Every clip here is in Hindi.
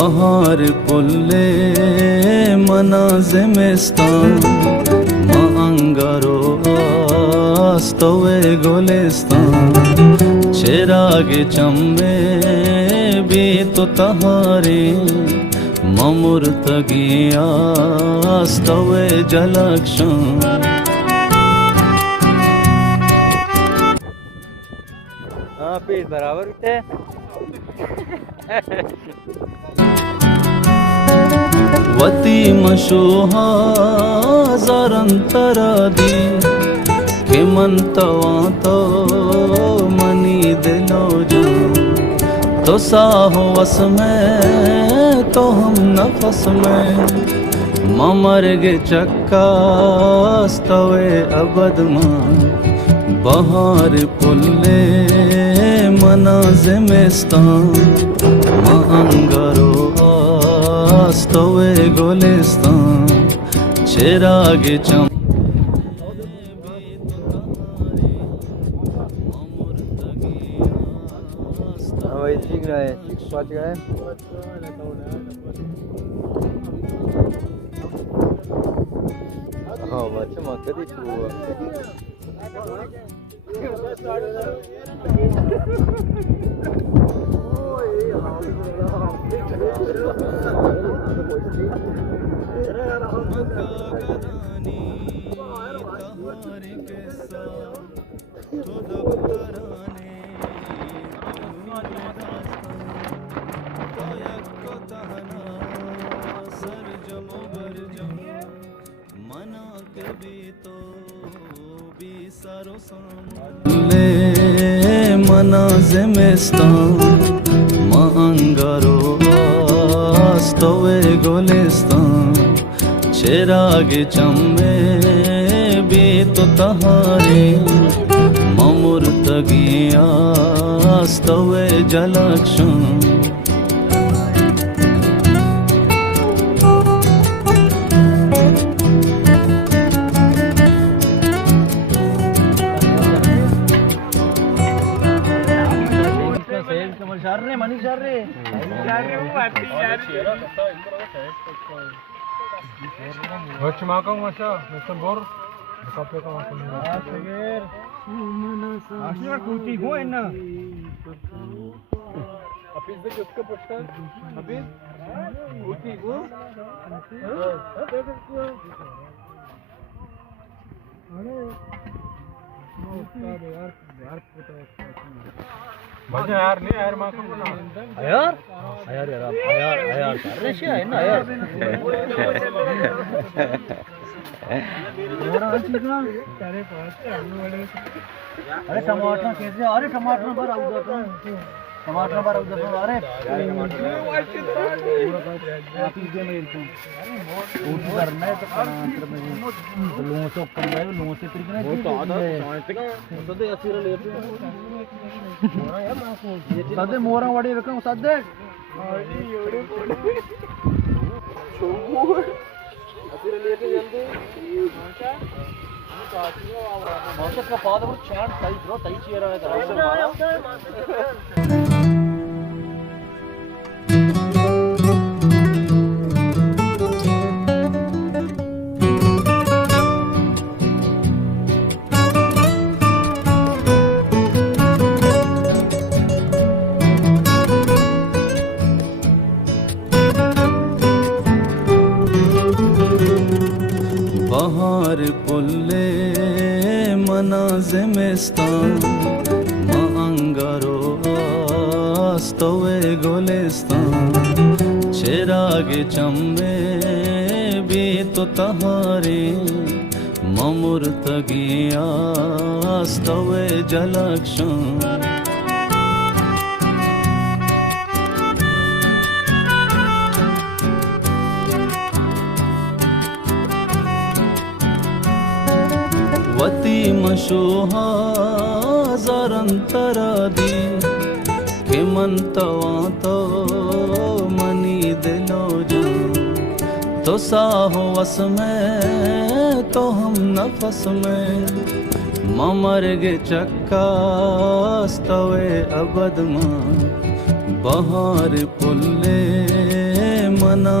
bahar pulle manazimistan ma angaro astove golestan chirage chamme bhi to tahare mamurtagiya astove jalakshan पेट बराबर उठे वती मशोहा जरंतरादी के मनतवा तो मनी दिलो जो तो साहो वस में तो हम नफस में ममरगे चक्का स्तवे अबद मां बहार पुल्ले मनाजिमिस्तान मा अंगारो आस्तवे गोलिस्तान चिरागे चम वही ठीक रहा है पहुंच गए हाँ बच्चे मत कभी छुआ मनाजिमिस्तान मा अंगारो आस्तवे गोलिस्तान चिरागे चम्मे भी तो तहारे ममुर्तगिया आस्तवे जलाक्षण Hoş makam maşa, Mr. Bor. Kapı kamakam. Aşkir. Aşkir kuti ho enna. Hafiz de kiska poçtan. Hafiz. Kuti ho. मजा यार नहीं यार माँ को ना यार यार यार यार यार कर रहे हैं ना यार अरे टमाटर कैसे अरे टमाटर पर आउट टमाटर पर आउट अरे आप इधर में तो फूड करना है तो टमाटर में लोगों से करना है लोगों से फिर वो तो आधा तो दे अस्सी ले सदे मोरा वाड़ी रखा सदे अस्सी लेके जल्दी मौसम का बाद वो चांद सही ब्रो सही चेहरा है bahar pulle manazimistan ma angaro astove golistan chirage chamme bhi to tahare mamurtagiya astove jalakshan वती मशोहा जरंतरादी के मनतवा तो मनी दिलो जो तो साहो वस में तो हम नफस में ममरगे चक्का स्तवे अबद मां बहार पुल्ले मना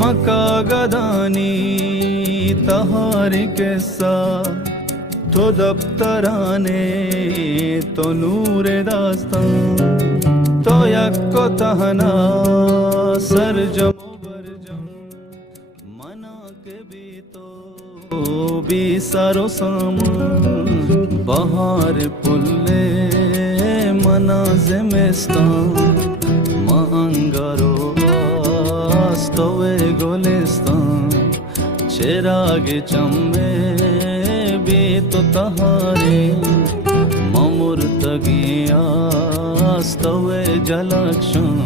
मका गदानी तहारी के साथ तो दफ्तराने तो नूरे दास्तान तो यक्को तहना सरजम बरजम मना के भी तो भी सारो सामान बहार पुल्ले मना ज़िमिस्तान मांगारो आस्तोए गुलिस्तान चिराग चम्मे भी तो तहारे ममुर्तगी आस्तोए जलक्षण